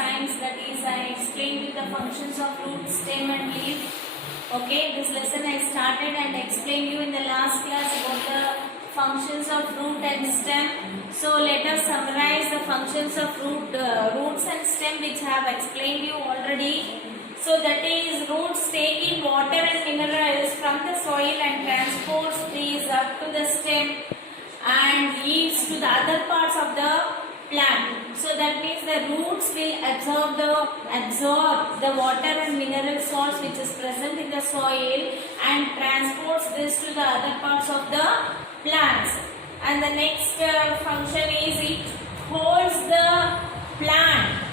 science, that is I explained you the functions of root, stem and leaf. Okay, this lesson I started and explained you in the last class about the functions of root and stem. So let us summarize the functions of roots and stem which I have explained you already. So that is, roots take in water and minerals from the soil and transports these up to the stem and leaves to the other parts of the plant. So that means the roots will absorb the water and mineral salts which is present in the soil and transports this to the other parts of the plants. And the next function is it holds the plant.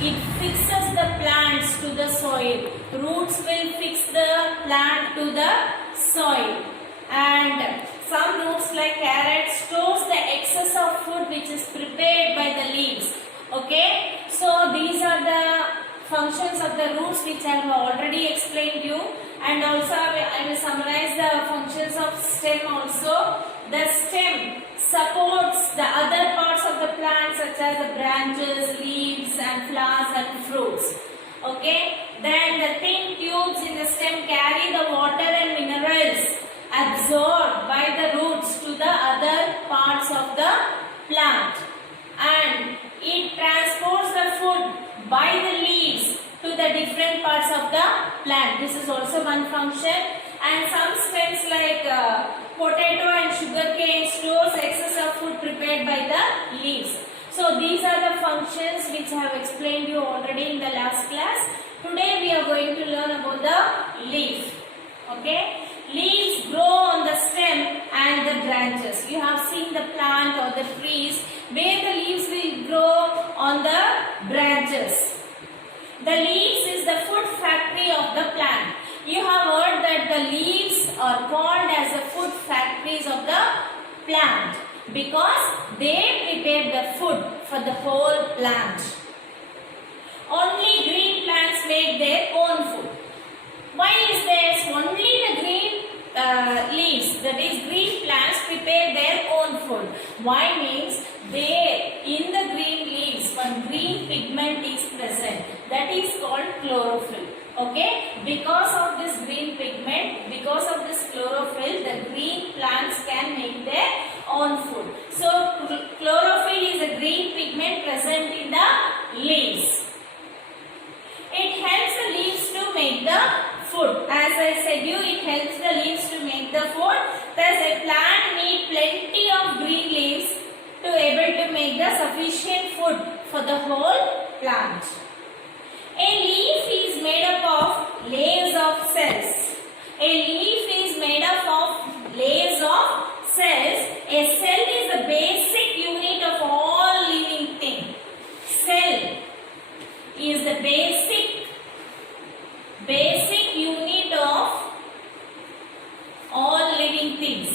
It fixes the plants to the soil. Roots will fix the plant to the soil. And some roots like carrot stores the excess of food which is prepared by the leaves. Okay. So these are the functions of the roots which I have already explained you. And also I will summarize the functions of stem also. The stem supports the other parts of the plant such as the branches, leaves and flowers and fruits. Okay. Then the thin tubes in the stem carry the water and minerals absorbed by the roots to the other parts of the plant. And it transports the food by the leaves to the different parts of the plant. This is also one function. And some stems like potato and sugarcane stores excess of food prepared by the leaves. So these are the functions which I have explained you already in the last class. Today we are going to learn about the leaf. Okay. Leaves grow on the stem and the branches. You have seen the plant or the trees where the leaves will grow on the branches. The leaves is the food factory of the plant. You have heard that the leaves are called as the food factories of the plant because they prepare the food for the whole plant. Only green plants make their own food. Why is this? Only the green leaves, that is green plants, prepare their own food. Why means there in the green leaves one green pigment is present, that is called chlorophyll. Okay, because of this green pigment, because of this chlorophyll, the green plants can make their own food. So chlorophyll is a green pigment present in the leaves. It helps the leaves to make the food. As I said you, it helps the leaves to make the food. Thus a plant needs plenty of green leaves to able to make the sufficient food for the whole plant. A leaf is made up of layers of cells. A leaf is made up of layers of cells. A cell is the basic unit of all living things. Cell is the basic unit of all living things.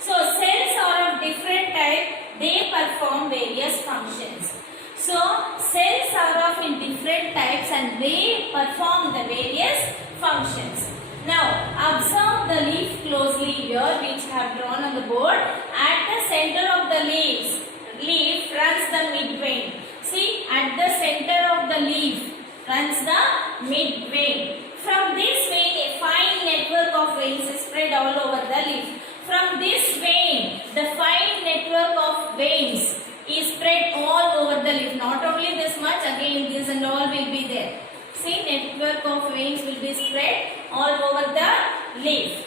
So cells are of different type, they perform various functions. So cells are of in different types and they perform the various functions. Now observe the leaf closely here which I have drawn on the board. At the center of the leaf runs the mid-vein. See, at the center of the leaf runs the mid-vein. From this vein a fine network of veins is spread all over the leaf. From this vein, the fine network of veins is spread all over the leaf. Not only this much, again this and all will be there. See, network of veins will be spread all over the leaf.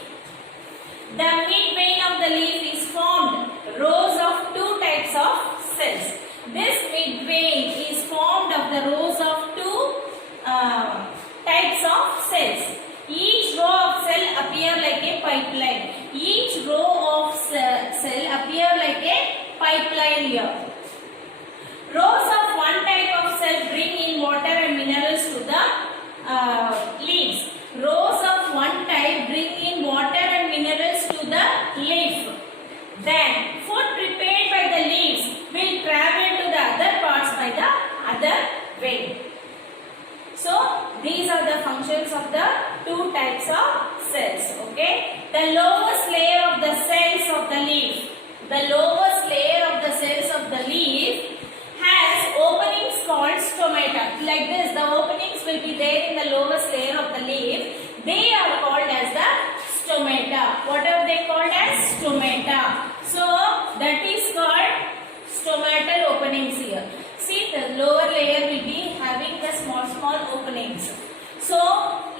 The mid-vein of the leaf is formed rows of two types of cells. This mid-vein is formed of the rows of two types of cells. Each row of cell appear like a pipeline. Each row of cell appear like a pipeline here. Rows of one type of cell bring in water and minerals to the leaves. Rows of one type bring in water and minerals to the leaf. Then food prepared by the leaves will travel to the other parts by the other way. So these are the functions of the two types of cells. Okay, the lowest layer of the cells of the leaf, the lowest layer of the cells of the leaf has openings called stomata. Like this, the openings will be there in the lowest layer of the leaf. They are called as the stomata. What are they called as? Stomata. So that is called stomatal openings here. See, the lower layer will be having the small openings. So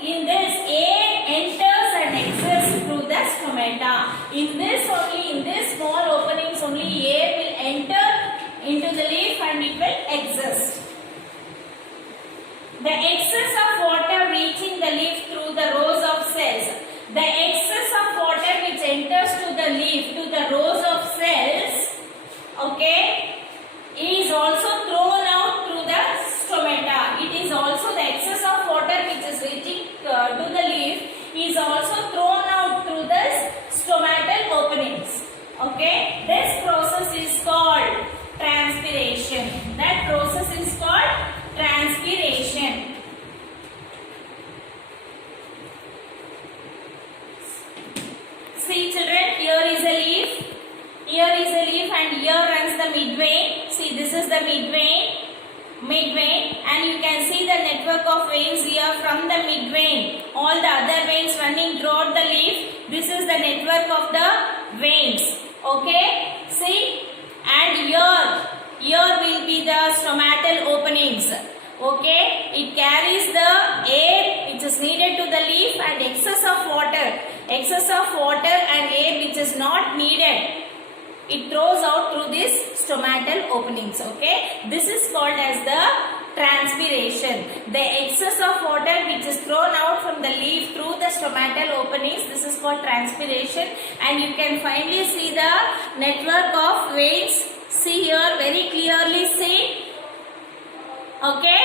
in this, air enters and exits through the stomata. In this small openings only air will enter into the leaf and it will exist. The excess of water reaching the leaf through the rows of cells. The excess of water which enters to the leaf, to the rows of cells, okay, is also thrown out through the stomata. It is also the excess of water which is reaching to the leaf is also thrown out through the stomatal openings. Okay, this process is called transpiration. That process is called transpiration. See children, here is a leaf. Here is a leaf and here runs the midvein. See, this is the midvein, and you can see the network of veins here from the midvein. All the other veins running throughout the leaf. This is the network of the veins. Okay, see, and here will be the stomatal openings. Okay, it carries the air which is needed to the leaf and excess of water and air which is not needed. It throws out through these stomatal openings. Okay, this is called as the transpiration. The excess of water which is thrown out from the leaf through the stomatal openings, this is called transpiration, and you can finally see the network of veins. See here, very clearly see. Okay,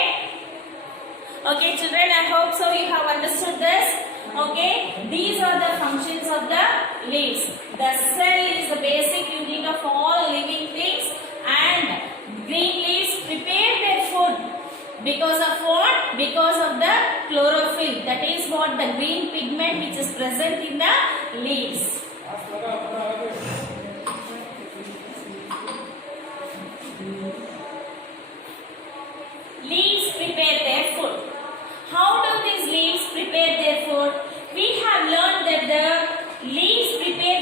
children, I hope so you have understood this. Okay, these are the functions of the leaves. The cell is the basic unit of all living things, and green leaves prepare their food because of what? Because of the chlorophyll. That is what the green pigment which is present in the leaves. Leaves prepare their food. How do these leaves prepare their food? We have learned that the leaves prepare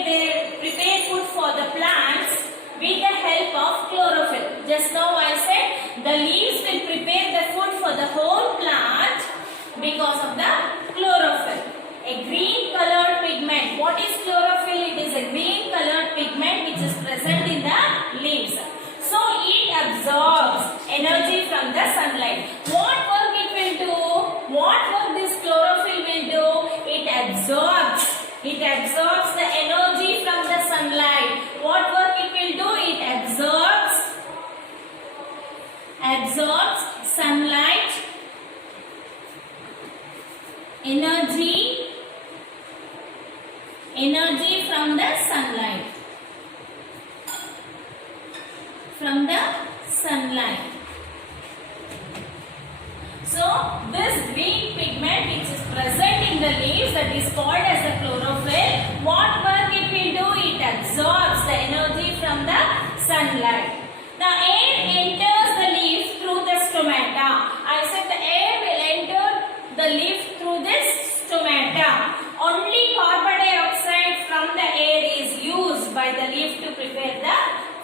food for the plants with the help of chlorophyll. Just now I said the leaves will prepare the food for the whole plant because of the chlorophyll. A green colored pigment. What is chlorophyll? It is a green colored pigment which is present in the leaves. So it absorbs energy from the sunlight. What work it will do? What work this chlorophyll will do? It absorbs the energy from the sunlight. What work it will do? It absorbs sunlight, energy from the sunlight. So this green pigment which is present in the leaves, that is called as the chlorophyll. What work it will do? It absorbs the energy from the sunlight. The air enters the leaf through the stomata. I said the air will enter the leaf through this stomata. Only carbon dioxide from the air is used by the leaf to prepare the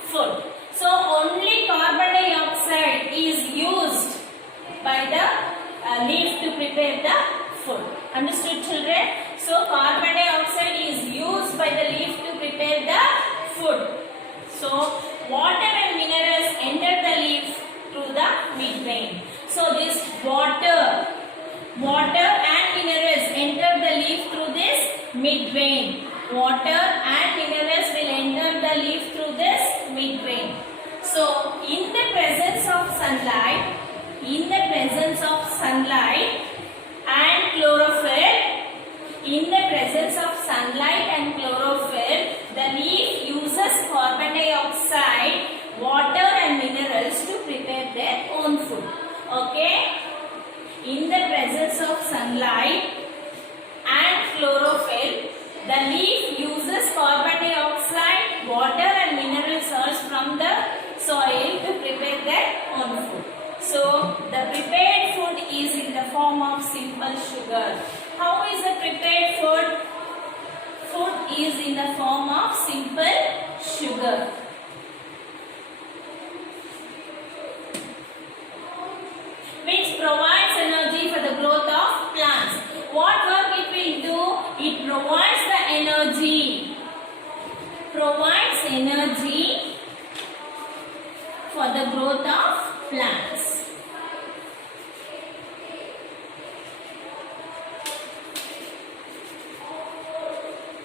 food. So only carbon dioxide is used by the leaf to prepare the food. Understood children? So carbon dioxide is used by the leaf to prepare the food. So water and minerals enter the leaf through the midvein. So this water and minerals enter the leaf through this midvein. Water and minerals will enter the leaf through this midvein. So in the presence of sunlight and chlorophyll, the leaf uses carbon dioxide, water and minerals to prepare their own food. Okay? In the presence of sunlight and chlorophyll, form of simple sugar. How is the prepared food? Food is in the form of simple sugar. Which provides energy for the growth of plants. What work it will do? It provides the energy. Provides energy for the growth of plants.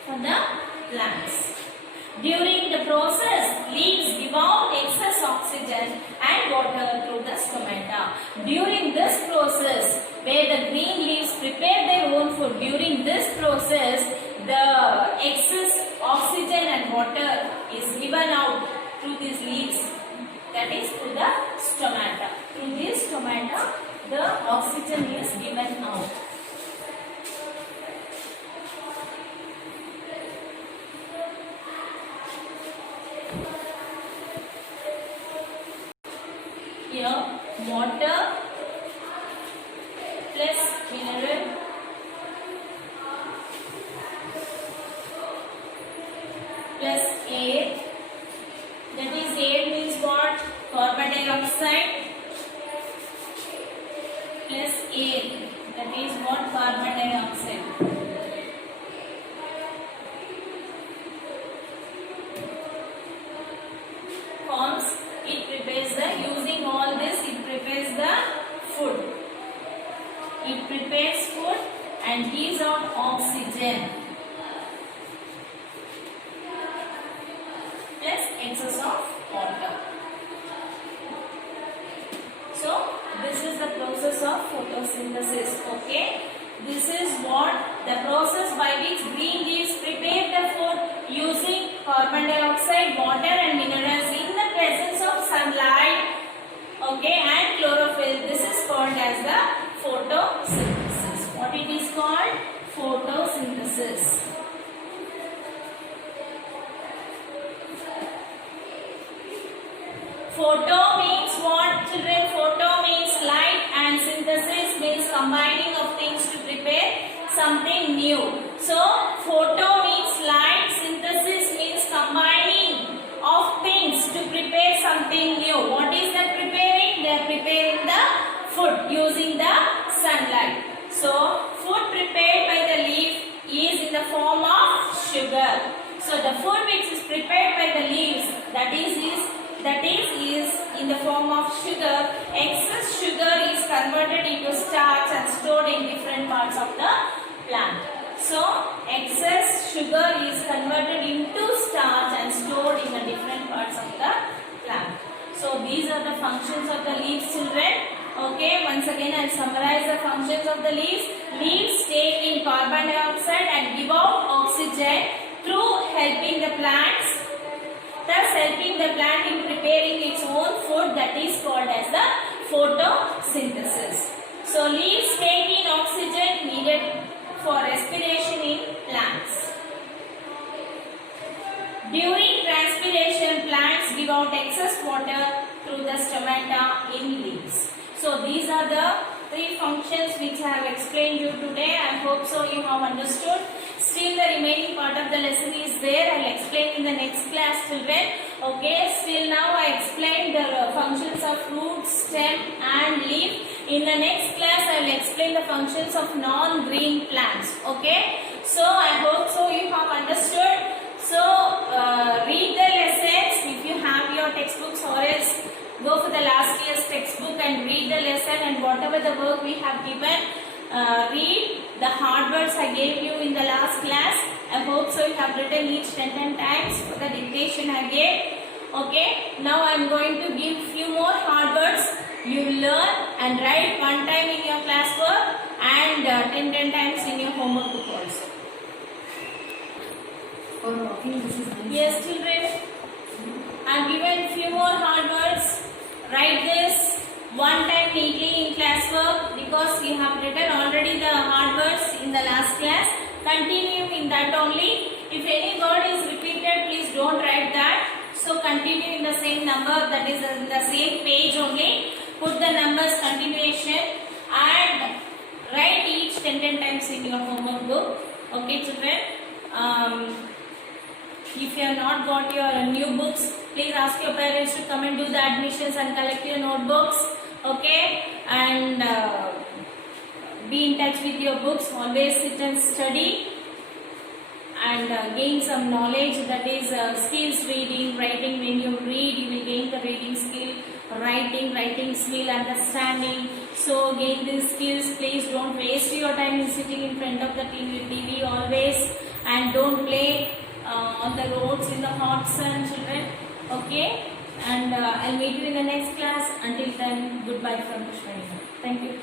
For the plants. During the process, leaves give out excess oxygen and water through the stomata. During this process, where the green leaves prepare their own food, during this process, the excess oxygen and water is given out through these leaves. That is through the stomata. Through this stomata, the oxygen is given out. Here, water plus mineral plus air. That is, air means what? Carbon dioxide plus air. That is what? Carbon dioxide. Forms. It prepares the, using all this, it prepares the food. It prepares food and gives out oxygen plus excess of water. So this is the process of photosynthesis. Okay, this is what the process by which green leaves prepare the food using carbon dioxide, water and minerals in the presence of sunlight, okay, and chlorophyll. This is called as the photosynthesis. What it is called? Photosynthesis. Photo means what, children? Photo means light and synthesis means combining of things to prepare something new. So photo means light, synthesis means combining of things to prepare something new. What is that preparing? They are preparing the food using the sunlight. So food prepared by the leaf is in the form of sugar. So the food which is prepared by the leaves, that is in the form of sugar. Excess sugar is converted into starch and stored in different parts of the plant. So excess sugar is converted into starch and stored in the different parts of the plant. So these are the functions of the leaves, children. Okay, once again I will summarize the functions of the leaves. Leaves take in carbon dioxide and give out oxygen through helping the plants, thus helping the plant in preparing its own food, that is called as the photosynthesis. So leaves take in oxygen needed for respiration in plants. During transpiration, plants give out excess water through the stomata in leaves. So these are the three functions which I have explained you today. I hope so you have understood. Still the remaining part of the lesson is there. I will explain in the next class, children. Okay, still now I explained the functions of root, stem and leaf. In the next class I will explain the functions of non-green plants. Okay, so I hope so you have understood. So read the lessons if you have your textbooks, or else go for the last year's textbook and read the lesson, and whatever the work we have given, read the hard words I gave you in the last class. I hope so you have written each 10 times for the dictation I gave. Okay, now I am going to give few more hard words. You learn and write one time in your classwork and 10 times in your homework book also. Yes, children. I have given few more hard words. Write this one time neatly in classwork, because you have written already the hard words in the last class. Continue in that only. If any word is repeated, please don't write that. So continue in the same number, that is in the same page only. Put the numbers continuation, and 10 times in your homework book. Okay, children. If you have not got your new books, please ask your parents to come and do the admissions and collect your notebooks. Okay, and be in touch with your books. Always sit and study and gain some knowledge, that is skills, reading, writing. When you read, you will gain the reading skill, writing skill, understanding. So gain these skills. Please don't waste your time in sitting in front of the TV always, and don't play on the roads in the hot sun, children. Okay, and I'll meet you in the next class. Until then, goodbye from Pushpani. Thank you.